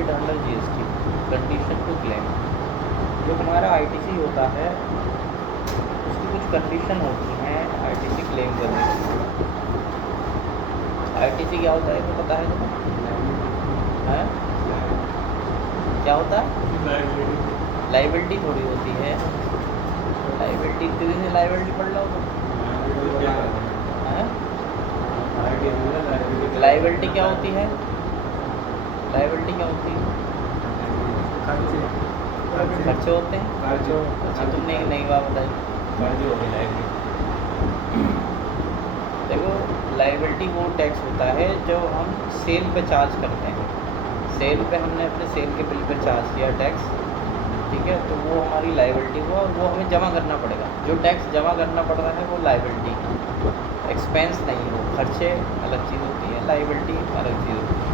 Credit under GST, condition to claim. जो हमारा ITC होता है उसकी कुछ कंडीशन होती हैं आईटीसी क्लेम करने की। आईटीसी क्या होता है तो पता है तुम्हें? है क्या होता है? लाइबिलिटी थोड़ी होती है। लाइबिलिटी इतने दिन से लाइबिलिटी पढ़ लो तुम। लाइबिलिटी क्या होती है? लाइबिलिटी क्या होती है? खर्चे होते हैं। अच्छा तुमने नई बात बताई। देखो लाइबिलिटी वो टैक्स होता है जो हम सेल पे चार्ज करते हैं। सेल पे हमने अपने सेल के बिल पे चार्ज किया टैक्स, ठीक है, तो वो हमारी लाइबिलिटी हुआ और वो हमें जमा करना पड़ेगा। जो टैक्स जमा करना पड़ रहा है वो लाइबिलिटी है, एक्सपेंस नहीं। वो खर्चे अलग चीज़ होती है, लाइबिलिटी अलग चीज़ होती है।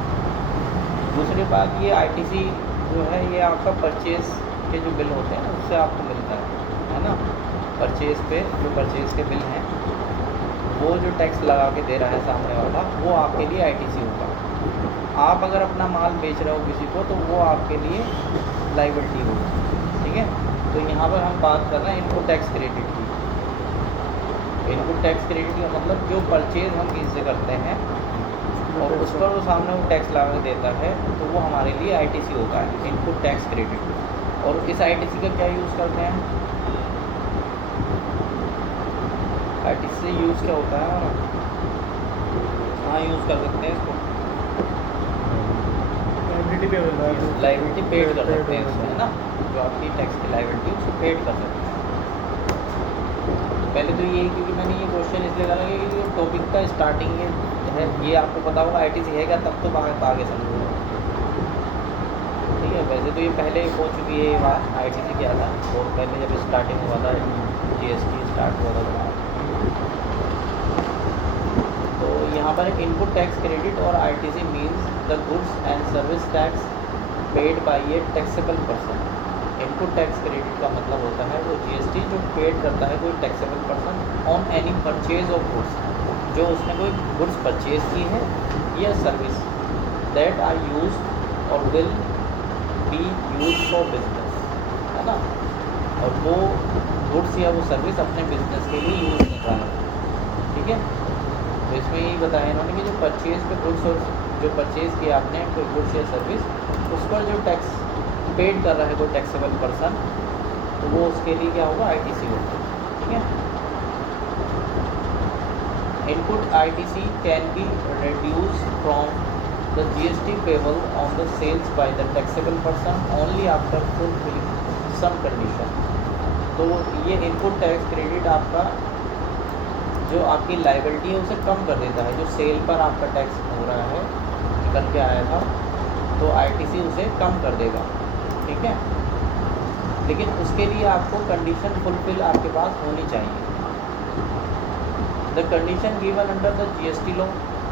दूसरी बात ये आईटीसी जो है ये आपका परचेज़ के जो बिल होते हैं उससे आपको मिलता है ना। परचेज़ पे जो परचेज़ के बिल हैं वो जो टैक्स लगा के दे रहा है सामने वाला वो आपके लिए आईटीसी होगा। आप अगर अपना माल बेच रहे हो किसी को तो वो आपके लिए लाइबिलिटी होगी, ठीक है। तो यहाँ पर हम बात कर रहे हैं इनपुट टैक्स क्रेडिट की। इनपुट टैक्स क्रेडिट का मतलब जो परचेज़ हम किसी से करते हैं और उस पर वो सामने वो टैक्स लगा के देता है तो वो हमारे लिए आईटीसी होता है, इनपुट टैक्स क्रेडिट। और इस आईटीसी का क्या यूज़ करते हैं? आईटीसी यूज़ क्या होता है? हाँ यूज़ कर सकते हैं इसको, लाइबिलिटी पेड कर सकते हैं इसमें, है ना। जो आपकी टैक्स की लाइबिलिटी है उसको पेड कर सकते हैं। पहले तो ये क्योंकि मैंने ये क्वेश्चन इसलिए करा कि टॉपिक का स्टार्टिंग है, ये आपको पता होगा आईटीसी है क्या, तब तो आगे समझो, ठीक है। वैसे तो ये पहले हो चुकी है ये बात, आईटीसी क्या था और पहले जब स्टार्टिंग हुआ था जीएसटी स्टार्ट हुआ था तो यहाँ पर इनपुट टैक्स क्रेडिट और ITC means the goods and service tax paid by a taxable person. Input tax credit का मतलब होता है वो जीएसटी जो पेड करता है कोई taxable person on any purchase of goods, जो उसने कोई गुड्स परचेज की है या सर्विस दैट आर यूज और will be use for business, है ना। और वो गुड्स या वो सर्विस अपने बिजनेस के लिए यूज़ कर रहा है, ठीक है। तो इसमें यही बताया इन्होंने कि जो परचेज पे गुड्स और जो परचेज़ किया आपने कोई गुड्स या सर्विस उस पर जो टैक्स पेड कर रहा है कोई टैक्सेबल पर्सन तो वो उसके लिए क्या होगा? आईटीसी होगा, ठीक है। Input ITC can be reduce from the GST payable on the sales by the taxable person only after fulfilling some condition. तो ये इनपुट टैक्स क्रेडिट आपका जो आपकी लाइबिलिटी है उसे कम कर देता है। जो सेल पर आपका टैक्स हो रहा है निकल के आया था तो आईटीसी उसे कम कर देगा, ठीक है। लेकिन उसके लिए आपको कंडीशन फुलफिल आपके पास होनी चाहिए। The condition given under the GST law,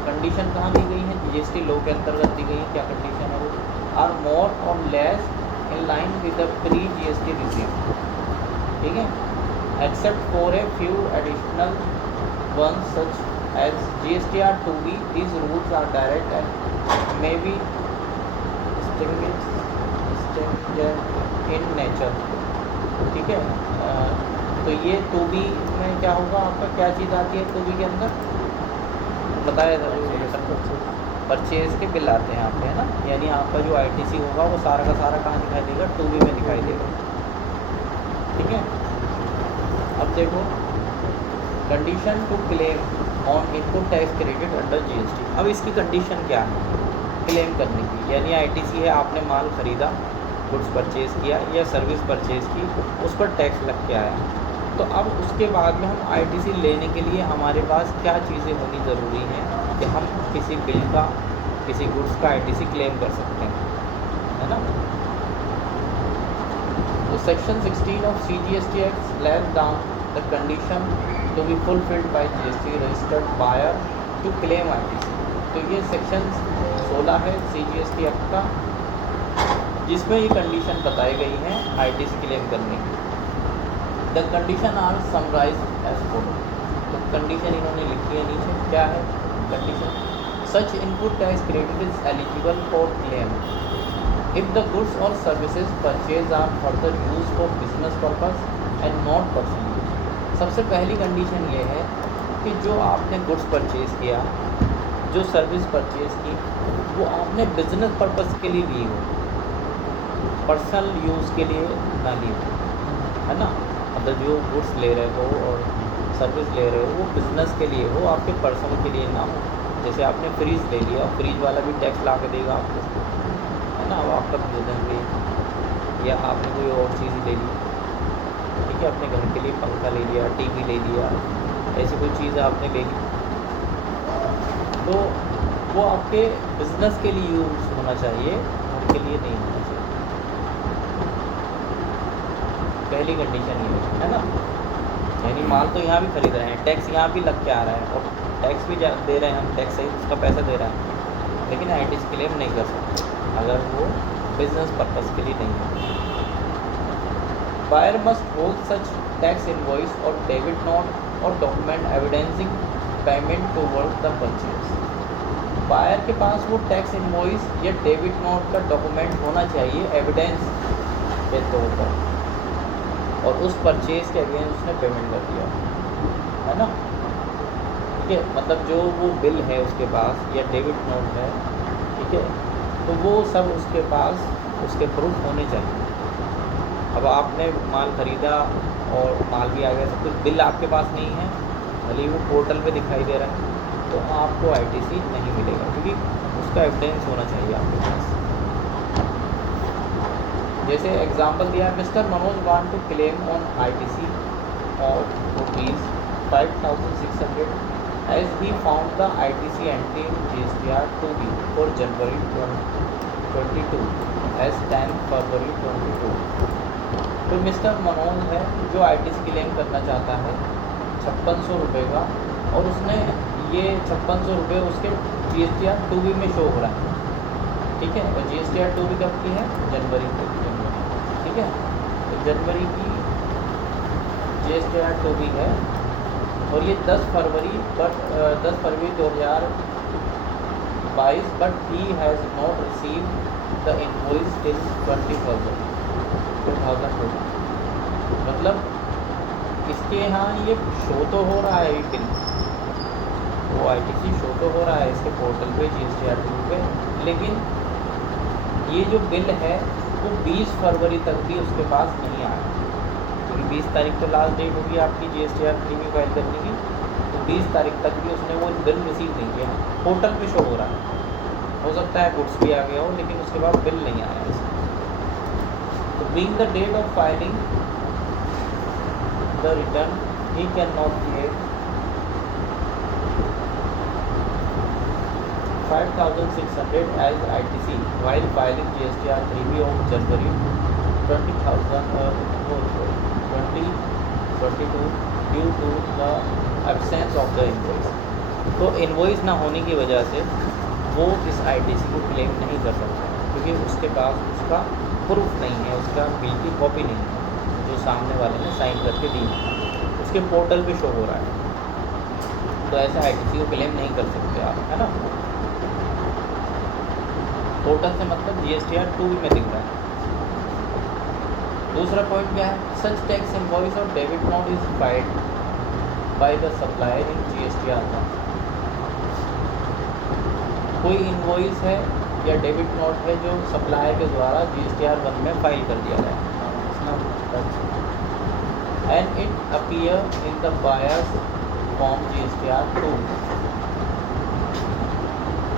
condition कहाँ दी गई है? जीएसटी लॉ के अंतर्गत दी गई है। क्या कंडीशन है वो? आर मोर और less in line with the pre GST receive, ठीक है, except for a few additional ones such as GSTR 2B. These rules are direct and may be stringent in nature, ठीक है। तो ये 2B में क्या होगा आपका, क्या चीज़ आती है 2B के अंदर? बताया था परचेज के बिल आते हैं आपके, है ना। यानी आपका जो आईटीसी होगा वो सारा का सारा कहाँ दिखाई देगा? 2B में दिखाई देगा, ठीक है। अब देखो condition to claim on input tax credit under GST. अब इसकी कंडीशन क्या है क्लेम करने की? यानी आईटीसी है, आपने माल ख़रीदा, गुड्स परचेज़ किया या सर्विस परचेज़ की, उस पर टैक्स लग के आया। तो अब उसके बाद में हम आईटीसी लेने के लिए हमारे पास क्या चीज़ें होनी ज़रूरी हैं कि हम किसी बिल का, किसी गुड्स का आईटीसी क्लेम कर सकते हैं, है ना। तो section 16 of CGST act less down the condition to be fulfilled by GST registered buyer to claim ITC। तो ये सेक्शन 16 है CGST एक्ट का जिसमें ये कंडीशन बताई गई हैं ITC क्लेम करने की। The condition are summarise as follow. तो कंडीशन इन्होंने लिखी है नीचे, क्या है condition? Such input tax credit is eligible for claim. If the goods और services purchase are further use for business purpose and not personal use. सबसे पहली कंडीशन ये है कि जो आपने गुड्स परचेज किया, जो सर्विस परचेज की, वो आपने बिजनेस पर्पस के लिए ली हो, पर्सनल यूज़ के लिए ना ली हो, है ना। मतलब जो गुड्स ले रहे हो और सर्विस ले रहे हो वो बिज़नेस के लिए हो, आपके पर्सनल के लिए ना हो। जैसे आपने फ्रीज ले लिया, फ्रीज वाला भी टैक्स ला के देगा आपको, है ना। वो आपका बिजनेस भी, या आपने कोई और चीज़ ले ली, ठीक है, अपने घर के लिए पंखा ले लिया, टीवी ले लिया, ऐसी कोई चीज़ आपने ले ली, तो वो आपके बिजनेस के लिए यूज़ होना चाहिए, उनके लिए नहीं होना चाहिए। पहली कंडीशन ये है ना। यानी माल तो यहाँ भी खरीद रहे हैं, टैक्स यहाँ भी लग के आ रहा है और टैक्स भी दे रहे हैं हम, टैक्स सही उसका पैसा दे रहा है, लेकिन आईटीसी क्लेम नहीं कर सकते अगर वो बिजनेस पर्पस के लिए नहीं है। Buyer must hold such tax invoice और डेबिट नोट और document evidencing payment toward the purchase. Buyer के पास वो टैक्स इनवॉइस या डेबिट नोट का डॉक्यूमेंट होना चाहिए एविडेंस के तौर पर, और उस परचेज के अगेंस्ट उसने पेमेंट कर दिया, है ना। ठीक है, मतलब जो वो बिल है उसके पास या डेबिट नोट है, ठीक है, तो वो सब उसके पास उसके प्रूफ होने चाहिए। अब आपने माल ख़रीदा और माल भी आ गया, सब कुछ, बिल आपके पास नहीं है, भले ही वो पोर्टल पे दिखाई दे रहा है, तो आपको आईटीसी नहीं मिलेगा, क्योंकि उसका एविडेंस होना चाहिए आपके पास। जैसे एग्जांपल दिया है, mister Manoj want to claim on ITC of ₹5,600 as he found the ITC entry in GSTR 2B for January 22 as 10 February 22। तो मिस्टर मनोज है जो आईटीसी क्लेम करना चाहता है 5600 रुपये का, और उसने ये 5600 रुपये उसके जीएसटीआर 2B में शो हो रहा है, ठीक है। और जीएसटीआर 2B कब की है? जनवरी की, ठीक है। तो जनवरी की जीएसटीआर 2B है, और ये 10 फरवरी 2022, but he has not receive the invoice till 2022। मतलब इसके यहाँ ये शो तो हो रहा है बिल, वो आईटीसी शो तो हो रहा है इसके पोर्टल पे जीएसटीआर 2B पे, लेकिन ये जो बिल है वो 20 फरवरी तक भी उसके पास नहीं आया, क्योंकि 20 तारीख तो लास्ट डेट होगी आपकी जीएसटीआर 3B फाइल करने की, तो 20 तारीख तक भी उसने वो बिल रिसीव नहीं किया। पोर्टल पे शो हो रहा है, हो सकता है गुड्स भी आ गया हो, लेकिन उसके बाद बिल नहीं आया इसका। तो being the date of filing the return, he can not claim 5,600 as ITC while filing GSTR 3B of January 2022 due to the absence of the invoice। तो इनवॉइस ना होने की वजह से वो इस आईटीसी को क्लेम नहीं कर सकता, क्योंकि उसके पास उसका प्रूफ नहीं है, उसका बिल की कॉपी नहीं है जो सामने वाले ने साइन करके दी, उसके पोर्टल पे शो हो रहा है। तो ऐसा आईटीसी को क्लेम नहीं कर सकते आप, है ना। पोर्टल से मतलब जीएसटीआर 2B में दिख रहा है। दूसरा पॉइंट क्या है? सच टैक्स इनवॉइस और debit note is filed by the supplier in GSTR 1। कोई इनवॉइस है या डेबिट नोट है जो सप्लायर के द्वारा जीएसटीआर 1 में फाइल कर दिया गया, and it appear in the buyers form GSTR 2,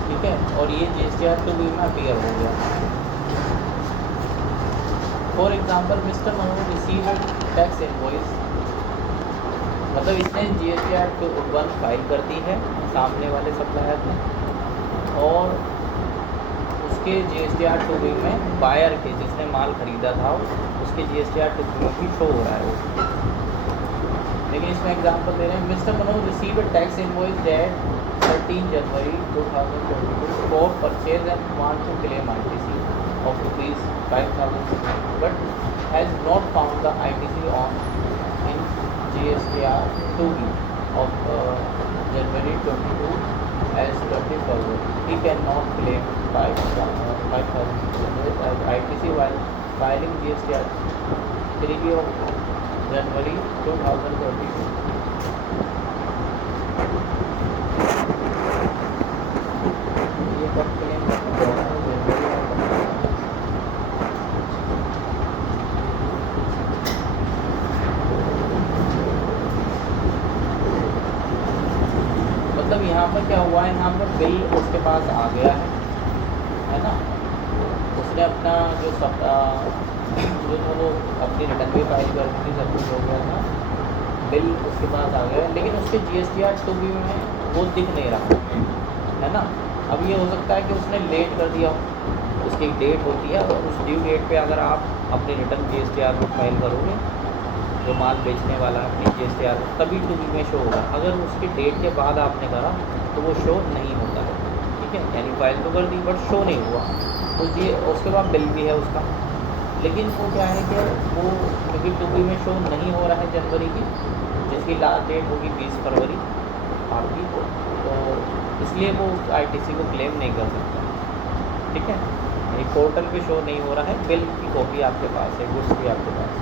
ठीक है, और ये जीएसटीआर 2B में अपीयर हो गया। For example, mister Manoj receive tax invoice, मतलब इसने जीएसटीआर 1 फाइल कर दी है सामने वाले सप्लायर ने, और उसके जीएसटीआर 2B में बायर के जिसने माल खरीदा था उसके जीएसटीआर 2B में भी शो हो रहा है वो। लेकिन इसमें एग्जांपल दे रहे हैं, mister Manoj receive tax invoice date 13 January 2022 for purchase and want to claim ITC of ₹5,600 but has not found the ITC on in GSTR 2B of January 22 as 20 February. He cannot claim 5,600 as ITC while filing GST 3 of January 2022. ये कब claim मतलब यहाँ पर क्या हुआ है, यहाँ पर बिल उसके पास आ गया है ना, उसने अपना जो वो अपनी रिटर्न भी फाइल कर दी थी, सब कुछ हो गया था, बिल उसके पास आ गया, लेकिन उसके GSTR 2B में वो दिख नहीं रहा है ना। अब ये हो सकता है कि उसने लेट कर दिया, उसकी एक डेट होती है और उस ड्यू डेट पे अगर आप अपनी रिटर्न GSTR को फाइल करोगे, जो माल बेचने वाला है अपनी GSTR तभी 2B में शो होगा। अगर उसकी डेट के बाद आपने करा तो वो शो नहीं होता है, ठीक है, यानी फाइल तो कर दी बट शो नहीं हुआ। तो ये उसके बाद बिल भी है उसका, लेकिन वो क्या है कि वो क्योंकि 2B में शो नहीं हो रहा है जनवरी की, जिसकी लास्ट डेट होगी 20 फरवरी आपकी, तो इसलिए वो ITC को क्लेम नहीं कर सकता, ठीक है। एक पोर्टल पे शो नहीं हो रहा है, बिल की कॉपी आपके पास है, गुड्स भी आपके पास है,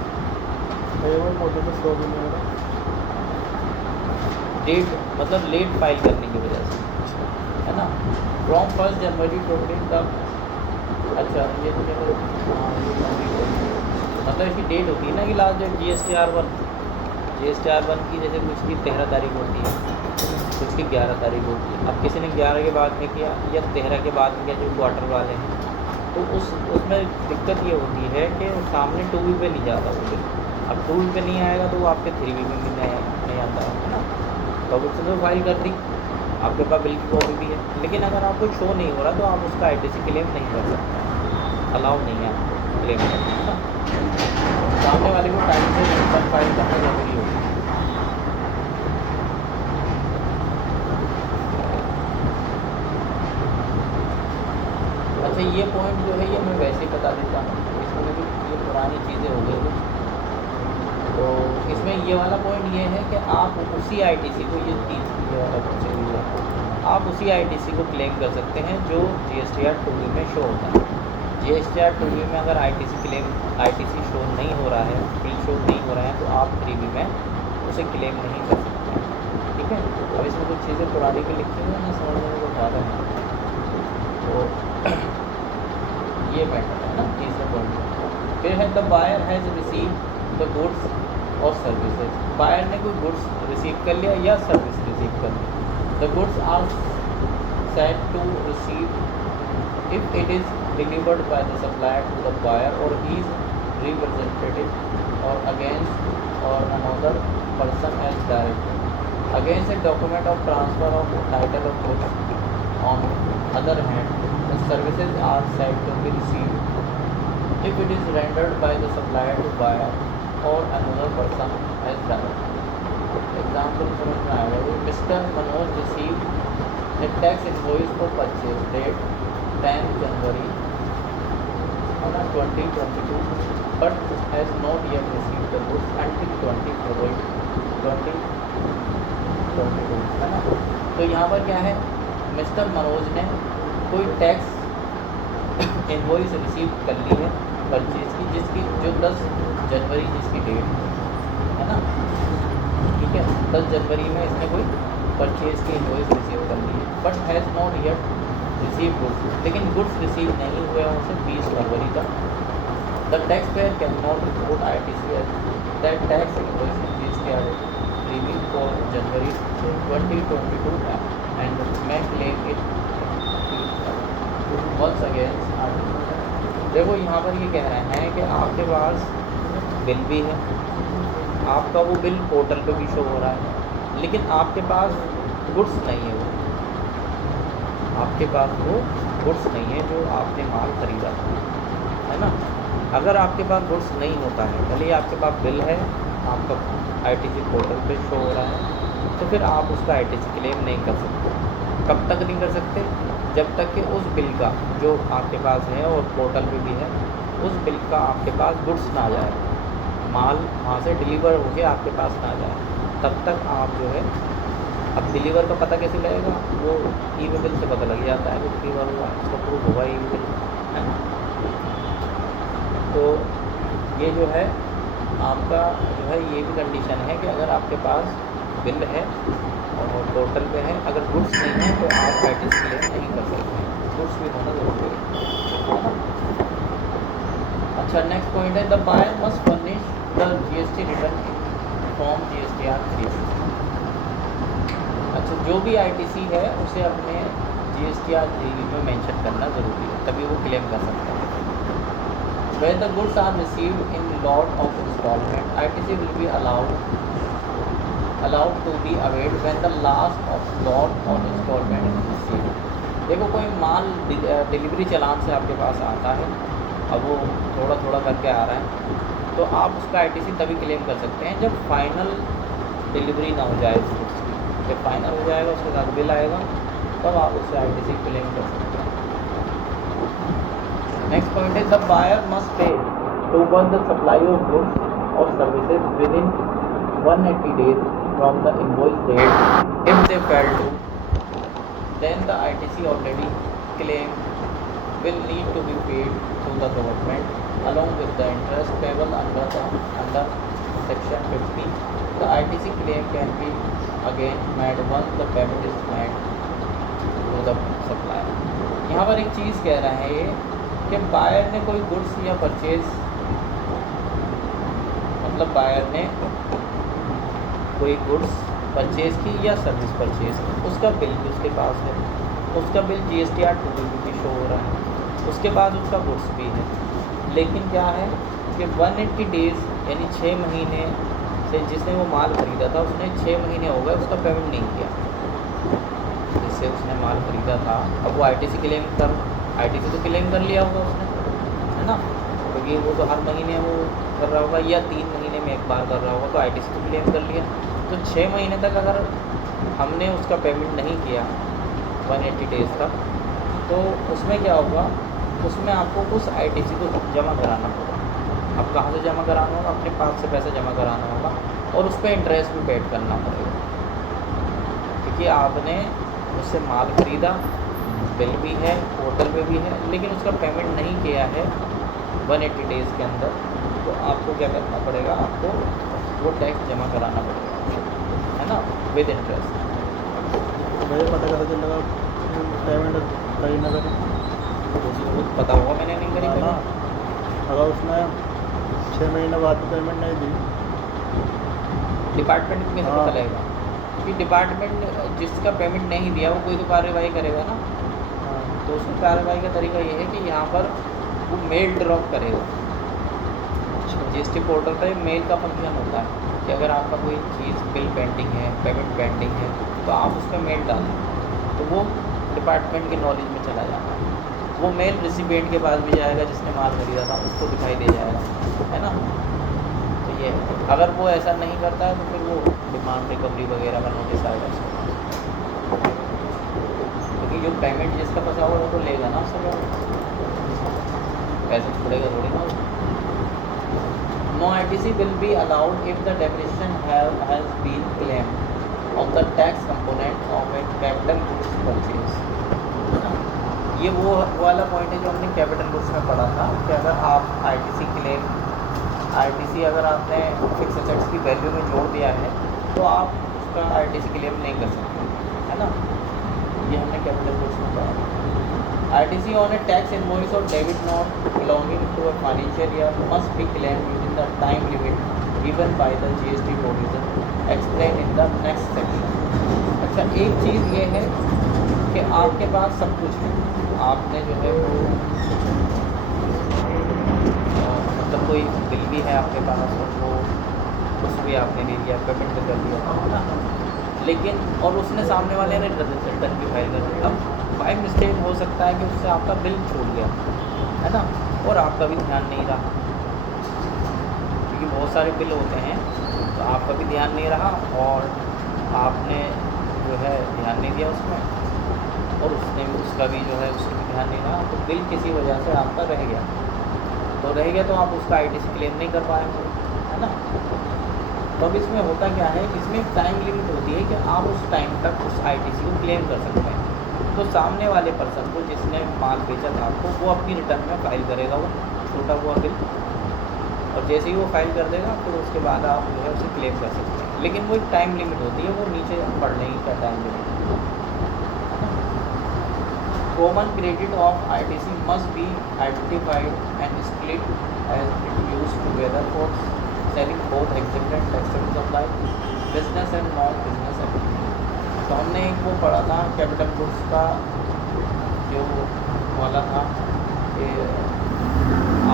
वो पोर्टल पे शो भी नहीं हो रहा, डेट मतलब लेट फाइल करने की वजह से, है ना। फ्रॉम 1 जनवरी 20 तक, अच्छा ये तो मतलब इसकी डेट होती है ना कि लास्ट डेट GSTR 1 की, जैसे कुछ की 13 तारीख होती है, कुछ की 11 तारीख होती है। अब किसी ने 11 के बाद में किया या 13 के बाद में किया, जो क्वार्टर वाले हैं, तो उसमें दिक्कत ये होती है कि सामने 2B पे नहीं जाता वो बिल। अब 2B पे नहीं आएगा तो वो आपके 3B में भी नहीं आता है ना। तो उससे तो फाइल कर दी, आपके पास बिल की कॉपी भी है, लेकिन अगर आपको शो नहीं हो रहा तो आप उसका ITC क्लेम नहीं कर सकते, अलाउ नहीं है आपको क्लेम करना, है ना। सामने वाले को टाइम से रिटर्न फाइल करना जरूरी होगी। अच्छा ये पॉइंट जो है ये मैं वैसे ही बता देता हूँ, इसमें भी ये पुरानी चीज़ें हो गई हैं। तो इसमें ये वाला पॉइंट ये है कि आप उसी ITC को, ये वाला है, आप उसी ITC को क्लेम कर सकते हैं जो GSTR 2B में शो होता है। GSTR 2B में अगर ITC शो नहीं हो रहा है, बिल शो नहीं हो रहा है, तो आप 3B में उसे क्लेम नहीं कर सकते, ठीक है। अब इसमें कुछ चीज़ें पुरानी की लिखी हुई हैं, समझने में कुछ ज़्यादा है, तो ये मैटर है ना तीसरे पॉइंट। फिर है the buyer has receive the goods और सर्विसेज। बायर ने कोई गुड्स रिसीव कर लिया या सर्विस रिसीव कर ली। The goods are said to receive if it is delivered by the supplier to the buyer और हीज रिप्रेजेंटेटिव और अगेंस्ट और another person as director against a document of transfer of title of goods. On other hand the services are said to be received if it is rendered by the supplier to buyer or another person as director. Example समझ में आएगा। Mr. Manoj received a tax invoice for purchase date 10 January 2022 but has not yet received the goods until 20 February 2022, है ना। तो यहाँ पर क्या है, मिस्टर मनोज ने कोई टैक्स इनवॉइस रिसीव कर ली है परचेज की, जिसकी जो 10 जनवरी जिसकी डेट है ना, ठीक है, 10 जनवरी में इसने कोई परचेज की इनवॉइस रिसीव कर ली है but has not yet receive goods, लेकिन गुड्स रिसीव नहीं हुए हैं उनसे 20 फरवरी तक। The tax payer can not report ITC that tax invoice GSTR 3B for January 2022 and may claim it once again। देखो यहाँ पर ये कह रहे हैं कि आपके पास बिल भी है, आपका वो बिल पोर्टल पे भी शो हो रहा है, लेकिन आपके पास गुड्स नहीं है, वो आपके पास वो गुड्स नहीं है जो आपने माल खरीदा है ना। अगर आपके पास गुड्स नहीं होता है, भले ही आपके पास बिल है, आपका ITC पोर्टल पे शो हो रहा है, तो फिर आप उसका ITC क्लेम नहीं कर सकते। कब तक नहीं कर सकते, जब तक कि उस बिल का जो आपके पास है और पोर्टल पे भी है, उस बिल का आपके पास गुड्स ना जाए, माल वहाँ से डिलीवर होके आपके पास ना जाए, तब तक आप जो है। अब डिलीवर का पता कैसे लगेगा, वो ई-वे बिल से पता लग जाता है कि डिलीवर हुआ, उसका प्रूफ होगा ई-वे बिल, है ना। ये जो है आपका जो है ये भी कंडीशन है कि अगर आपके पास बिल है और टोटल पे है, अगर गुड्स नहीं है तो आप आईटीसी क्लेम नहीं कर सकते, गुड्स भी होना ज़रूरी है। अच्छा, नेक्स्ट पॉइंट है the buyer must furnish the GST return form GSTR 3। अच्छा, जो भी आईटीसी है उसे अपने जीएसटीआर 3 में मेंशन करना ज़रूरी है, तभी वो क्लेम कर सकते हैं। Where the goods are received in lot of installment, ITC will be allowed to be availed when the last of lot or installment is received। देखो कोई माल डिलीवरी चालान से आपके पास आता है, अब वो थोड़ा थोड़ा करके आ रहा है, तो आप उसका आईटीसी तभी क्लेम कर सकते हैं जब फाइनल डिलीवरी ना हो जाए उस गुड्स की। जब फाइनल हो जाएगा उसके साथ बिल आएगा तब आप उससे आईटीसी क्लेम कर सकते हैं। नेक्स्ट पॉइंट है the buyer must pay toward the supply of goods और services within 180 days from the invoice date. If they fail to then the ITC already claim will need to be paid to the government along with the interest payable under section 50. The ITC claim can be again made once the payment is made to the supplier। यहाँ पर एक चीज़ कह रहा है ये कि buyer ने कोई गुड्स या परचेज, मतलब बायर ने कोई गुड्स परचेज की या सर्विस परचेज की, उसका बिल भी उसके पास है, उसका बिल GSTR 2 भी शो हो रहा है, उसके बाद उसका गुड्स भी है, लेकिन क्या है कि 180 डेज़ यानी 6 महीने से जिसने वो माल ख़रीदा था उसने 6 महीने हो गए उसका पेमेंट नहीं किया, जिससे उसने माल ख़रीदा था। अब वो आईटीसी क्लेम आईटीसी तो क्लेम कर लिया होगा उसने, है ना, क्योंकि वो तो हर महीने वो कर रहा होगा या 3 महीने में एक बार कर रहा होगा, तो आईटीसी तो क्लेम कर लिया। तो 6 महीने तक अगर हमने उसका पेमेंट नहीं किया 180 डेज़ तक, तो उसमें क्या होगा, उसमें आपको उस आईटीसी को जमा कराना होगा। अब कहाँ से जमा कराना होगा, अपने पास से पैसा जमा कराना होगा और उस पर इंटरेस्ट भी पेड करना पड़ेगा, क्योंकि आपने उससे माल ख़रीदा, बिल भी है, पोर्टल पे भी है, लेकिन उसका पेमेंट नहीं किया है 180 डेज़ के अंदर, तो आपको क्या करना पड़ेगा, आपको वो टैक्स जमा कराना पड़ेगा, है ना, विद इंटरेस्ट। मुझे पता कैसे चलेगा पेमेंट करी ना करी? पता होगा मैंने नहीं करी ना, अगर उसने 6 महीने बाद तो पेमेंट नहीं दी, डिपार्टमेंट में से पता लगेगा कि डिपार्टमेंट जिसका पेमेंट नहीं दिया वो कोई तो कार्रवाई करेगा ना, तो उसकी कार्रवाई का तरीका ये है कि यहाँ पर वो मेल ड्रॉप करेगा। जीएसटी पोर्टल पर मेल का फंक्शन होता है कि अगर आपका कोई चीज़ बिल पेंडिंग है, पेमेंट पेंडिंग है, तो आप उस पर मेल डालें, तो वो डिपार्टमेंट के नॉलेज में चला जाता है। वो मेल रिसिपिएंट के पास भी जाएगा जिसने माल खरीदा था, उसको दिखाई दे जाएगा, है ना। तो ये अगर वो ऐसा नहीं करता है तो फिर वो डिमांड रिकवरी वगैरह का नोटिस आएगा उसके पास, क्योंकि जो पेमेंट जिसका फंसा हुआ है तो लेगा ना उससे, पैसा छोड़ेगा थोड़ी ना। No ITC will be allowed if the definition has been claimed of the tax component of a capital goods purchase. ये वो वाला पॉइंट है जो हमने कैपिटल गुड्स में पढ़ा था कि अगर आप आईटीसी क्लेम, आईटीसी अगर आपने फिक्स एसेट्स की वैल्यू में जोड़ दिया है तो आप उसका आईटीसी क्लेम नहीं कर सकते, है ना, ये हमने कैपिटल गुड्स में पढ़ा। ITC on a tax invoice और debit note belonging to a financial year must be claimed within the time limit given by the GST provision explain in the next section. अच्छा, एक चीज़ ये है कि आपके पास सब कुछ है, आपने जो है वो मतलब कोई बिल भी है आपके पास और वो कुछ भी आपने ले लिया, पेमेंट भी कर दिया, है ना, लेकिन और उसने सामने वाले ने रिटर्न भी फाइल कर दिया। अब बाई मिस्टेक हो सकता है कि उससे आपका बिल छूट गया, है ना, और आपका भी ध्यान नहीं रहा, क्योंकि बहुत सारे बिल होते हैं तो आपका भी ध्यान नहीं रहा और आपने जो है ध्यान नहीं दिया उसमें, और उसने उसका भी जो है उसका भी ध्यान नहीं रहा, तो बिल किसी वजह से आपका रह गया, तो रह गया तो आप उसका आईटीसी क्लेम नहीं कर पाएंगे, है ना। तो अब इसमें होता क्या है, इसमें एक टाइम लिमिट होती है कि आप उस टाइम तक उस आईटीसी को क्लेम कर सकते हैं। तो सामने वाले पर्सन को जिसने माल बेचा था आपको, वो अपनी रिटर्न में फाइल करेगा वो छूटा हुआ बिल, और जैसे ही वो फाइल कर देगा फिर उसके बाद आप जो है उसे क्लेम कर सकते हैं, लेकिन वो एक टाइम लिमिट होती है, वो नीचे पढ़ लेंगे क्या time limit. Common credit of ITC must be identified and split as it used together for selling both exempt and taxable supply, business and non-business activity। तो हमने एक वो पढ़ा था कैपिटल गुड्स का जो वाला था कि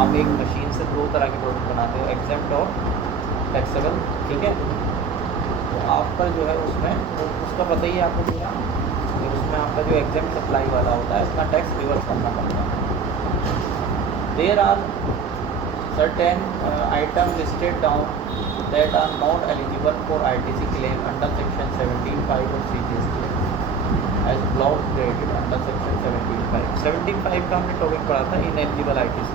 आप एक मशीन से दो तरह के प्रोडक्ट बनाते हो, एग्जेम्प्ट और टैक्सेबल, ठीक है। तो आपका जो है उसमें उसका पता ही है आपको पूरा, उसमें आपका जो एग्जेम्प्ट सप्लाई वाला होता है उसका टैक्स रिवर्स करना पड़ता है। There are certain item listed down that are not eligible for ITC claim under section 17(5) और CGST as block credit under section 17(5). 17(5) का हमने टॉपिक पढ़ा था इनएलिजिबल ITC।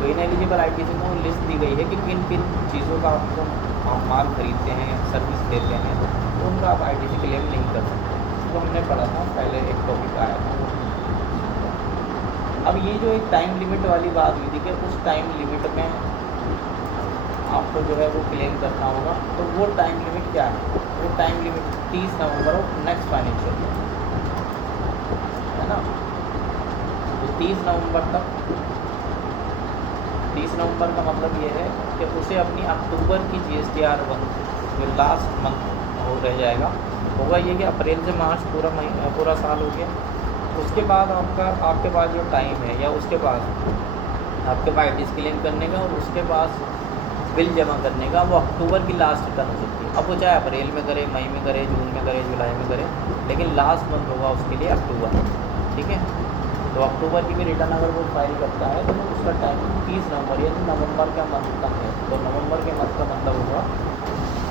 तो इनएलिजिबल ITC को लिस्ट दी गई है कि किन किन चीज़ों का आपको आप माल खरीदते हैं, सर्विस देते हैं, तो उनका आप ITC क्लेम नहीं कर सकते। तो हमने पढ़ा था पहले, एक टॉपिक आया था। अब ये जो एक टाइम लिमिट वाली बात हुई थी कि उस टाइम लिमिट में आपको जो है वो क्लेम करना होगा, तो वो टाइम लिमिट क्या है? वो time limit 30 November of next financial year है ना। तो 30 नवंबर तक, 30 नवंबर का मतलब ये है कि उसे अपनी अक्टूबर की GSTR 1 जो लास्ट मंथ हो रह जाएगा, होगा ये कि अप्रैल से मार्च पूरा साल हो गया, उसके बाद आपके पास जो टाइम है या उसके बाद आपके पास ITC क्लेम करने का और उसके पास बिल जमा करने का, वो अक्टूबर की लास्ट रिटर्न हो सकती है। अब वो चाहे अप्रैल में करे, मई में करे, जून में करे, जुलाई में करे, लेकिन लास्ट मंथ होगा उसके लिए अक्टूबर, ठीक है। तो अक्टूबर की भी रिटर्न अगर वो फाइल करता है तो उसका टाइम 30 नवंबर यानी नवंबर का मंथ तक है। तो नवंबर के मंथ का मतलब होगा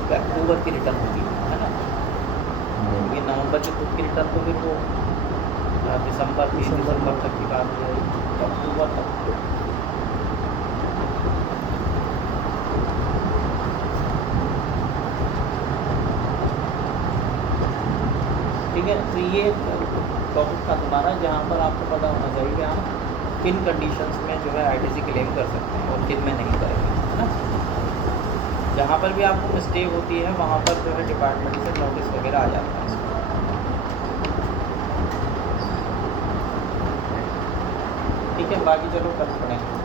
कि अक्टूबर की रिटर्न होगी, है ना। ये नवंबर की खुद की रिटर्न तो फिर वो दिसंबर तक की बात हो जाएगी, तो अक्टूबर तक। ठीक है, तो ये टॉपिक था तुम्हारा जहाँ पर आपको पता होना चाहिए कि हम किन कंडीशंस में जो है ITC क्लेम कर सकते हैं और किन में नहीं करेंगे, है ना। जहाँ पर भी आपको मिस्टेक होती है वहाँ पर जो है डिपार्टमेंट से नोटिस वगैरह आ जाता है। ठीक है, बाकी चलो कल पढ़ेंगे।